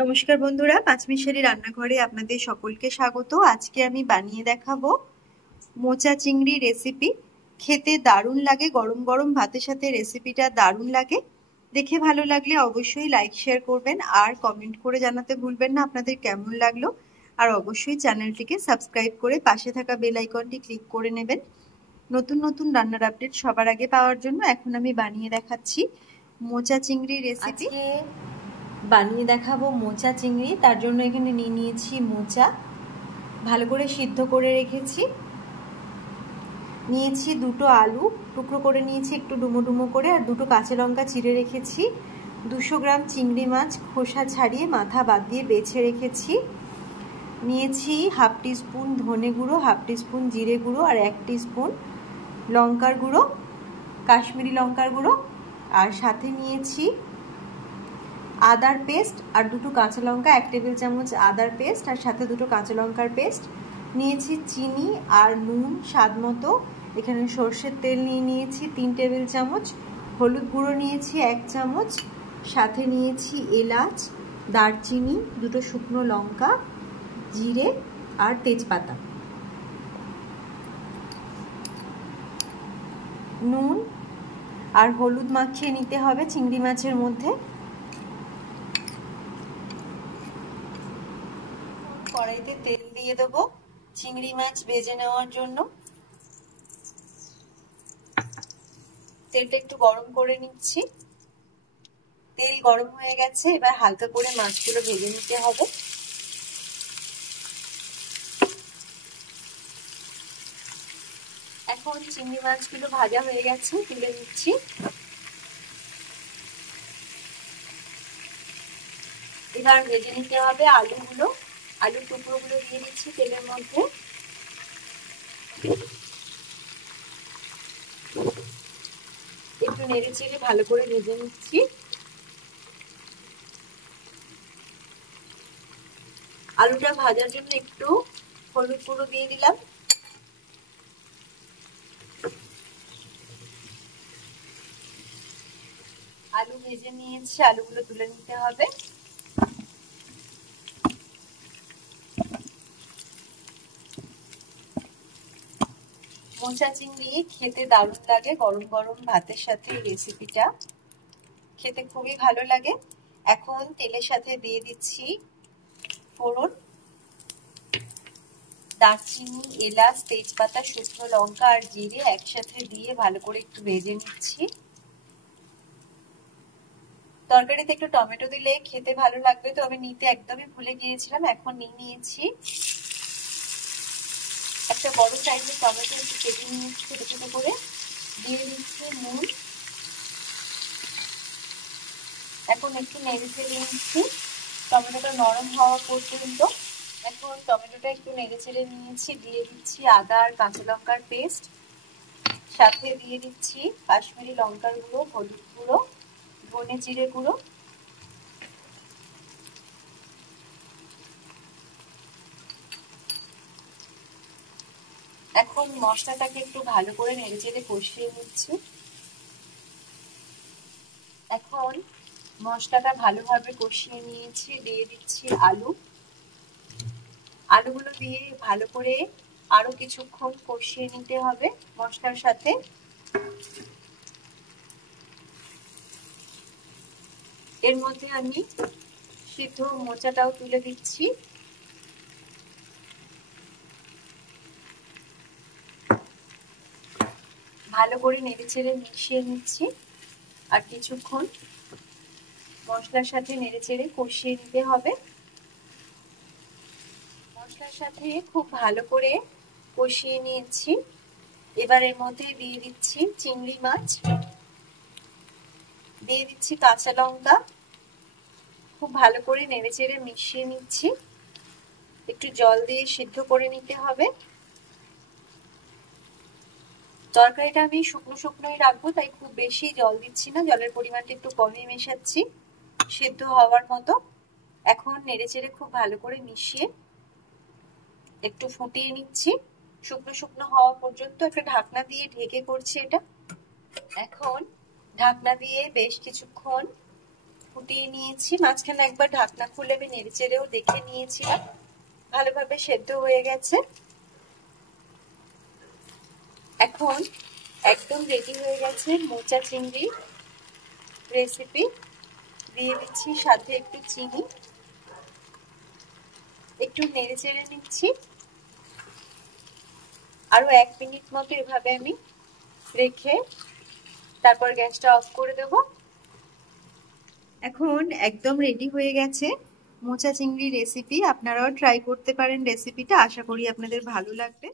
নমস্কার বন্ধুরা, পাঁচমিশালি রান্নাঘরে আপনাদের সকলকে স্বাগত। আজকে আমি বানিয়ে দেখাবো মোচা চিংড়ি রেসিপি। খেতে দারুণ লাগে, গরম গরম ভাতের সাথে রেসিপিটা দারুণ লাগে। দেখে ভালো লাগলে অবশ্যই লাইক শেয়ার করবেন আর কমেন্ট করে জানাতে ভুলবেন না আপনাদের কেমন লাগলো। আর অবশ্যই চ্যানেলটিকে সাবস্ক্রাইব করে পাশে থাকা বেল আইকনটি ক্লিক করে নেবেন নতুন নতুন রান্নার আপডেট সবার আগে পাওয়ার জন্য। এখন আমি বানিয়ে দেখাচ্ছি মোচা চিংড়ি রেসিপি। বানিয়ে দেখাবো মোচা চিংড়ি। তার জন্য এখানে নিয়ে নিয়েছি মোচা, ভালো করে সিদ্ধ করে রেখেছি। নিয়েছি দুটো আলু, টুকরো করে নিয়েছি একটু ডুমো ডুমো করে, আর দুটো কাঁচা লঙ্কা চিড়ে রেখেছি। 200 গ্রাম চিংড়ি মাছ খোসা ছাড়িয়ে মাথা বাদ দিয়ে বেছে রেখেছি। নিয়েছি হাফ টিস্পুন ধনে গুঁড়ো, হাফ টিস্পুন জিরে গুঁড়ো আর 1 টিস্পুন লঙ্কার গুঁড়ো, কাশ্মীরি লঙ্কার গুঁড়ো। আর সাথে নিয়েছি আদার পেস্ট আর দুটো কাঁচা লঙ্কা, 1 টেবিল চামচ আদার পেস্ট আর সাথে দুটো কাঁচা লঙ্কার পেস্ট। নিয়েছি চিনি আর নুন স্বাদ মতো। এখানে সর্ষের তেল নিয়ে নিয়েছি 3 টেবিল চামচ, হলুদ গুঁড়ো নিয়েছি 1 চামচ, সাথে নিয়েছি এলাচ, দারচিনি, দুটো শুকনো লঙ্কা, জিরে আর তেজপাতা। নুন আর হলুদ মাখিয়ে নিতে হবে চিংড়ি মাছের মধ্যে। কড়াইতে তেল দিয়ে দেবো চিংড়ি মাছ ভেজে নেওয়ার জন্য। তেলটা একটু গরম করে নিচ্ছি। তেল গরম হয়ে গেছে, এবার হালকা করে মাছগুলো ভেজে নিতে হবে। এখন চিংড়ি মাছগুলো ভাজা হয়ে গেছে, তুলে নিচ্ছি। এবার ভেজে নিতে হবে আলুগুলো। আলুর টুকরোগুলো দিয়ে দিচ্ছি তেলের মধ্যে। একটু নেড়ে চেড়ে ভালো করে ভেজে নিচ্ছি। আলুটা ভাজার জন্য একটু হলুদ গুঁড়ো দিয়ে দিলাম। আলু ভেজে নিয়েছি, আলুগুলো তুলে নিতে হবে। মোচা চিংড়ি খেতে দারুণ লাগে গরম গরম ভাতের সাথে। রেসিপিটা খেতে খুবই ভালো লাগে। এখন তেলের সাথে দিয়ে দিচ্ছি ফোড়ন, দারচিনি, এলাচ, তেজপাতা, শুকনো লঙ্কা আর জিরে একসাথে দিয়ে ভালো করে একটু ভেজে নিচ্ছি। তরকারিতে একটু টমেটো দিলে খেতে ভালো লাগবে, তো আমি নিতে একদমই ভুলে গিয়েছিলাম। এখন নিয়ে নিয়েছি একটা বড় সাইজের টমেটো, একটু কেটে নিয়েছি ছোটো ছোটো করে। দিয়ে দিচ্ছি নুন। এখন একটু নেড়ে চেড়ে নিচ্ছি টমেটোটা নরম হওয়া পর্যন্ত। এখন টমেটোটা একটু নেড়ে চেড়ে নিয়েছি। দিয়ে দিচ্ছি আদা আর কাঁচা লঙ্কার পেস্ট, সাথে দিয়ে দিচ্ছি কাশ্মীরি লঙ্কার গুঁড়ো, হলুদ গুঁড়ো, ধনে জিরে গুঁড়ো। এখন মশলাটাকে একটু ভালো করে নেড়ে চেড়ে কষিয়ে নিচ্ছি। এখন মশলাটা ভালোভাবে কষিয়ে নিয়েছি। দিয়ে দিচ্ছি আলু। আলুগুলো দিয়ে ভালো করে আরো কিছুক্ষণ কষিয়ে নিতে হবে মশলার সাথে। এর মধ্যে আমি সিদ্ধ মোচাটাও তুলে দিচ্ছি। ভালো করে নেড়ে চেড়ে মিশিয়ে নিচ্ছি। আর কিছুক্ষণ মশলার সাথে নেড়ে চেড়ে কষিয়ে নিতে হবে। মশলার সাথে খুব ভালো করে কষিয়ে নিয়েছি। এবার এর মধ্যে দিয়ে দিচ্ছি চিংড়ি মাছ, দিয়ে দিচ্ছি কাঁচা লঙ্কা। খুব ভালো করে নেড়ে চেড়ে মিশিয়ে নিচ্ছি। একটু জল দিয়ে সিদ্ধ করে নিতে হবে। তরকারিটা আমি শুকনো শুকনোই রাখবো, তাই খুব বেশি জল দিচ্ছি না, জলের পরিমাণটা একটু কমই মেশাচ্ছি সিদ্ধ হওয়ার মতো। এখন নেড়ে চেড়ে খুব ভালো করে মিশিয়ে একটু ফুটিয়ে নিচ্ছি শুকনো শুকনো হওয়া পর্যন্ত। একটা ঢাকনা দিয়ে ঢেকে করছি এটা। এখন ঢাকনা দিয়ে বেশ কিছুক্ষণ ফুটিয়ে নিয়েছি। মাঝখানে একবার ঢাকনা খুলে আমি নেড়েচেড়েও দেখে নিয়েছিলাম, ভালোভাবে সেদ্ধ হয়ে গেছে। এখন একদম রেডি হয়ে গেছে মোচা চিংড়ি রেসিপি। দিয়ে দিচ্ছি সাথে একটু চিনি, একটু নেড়েচেড়ে নিচ্ছি। আরো 1 মিনিট মতো এভাবে আমি রেখে তারপর গ্যাসটা অফ করে দেব। এখন একদম রেডি হয়ে গেছে মোচা চিংড়ি রেসিপি। আপনারাও ট্রাই করতে পারেন রেসিপিটা, আশা করি আপনাদের ভালো লাগবে।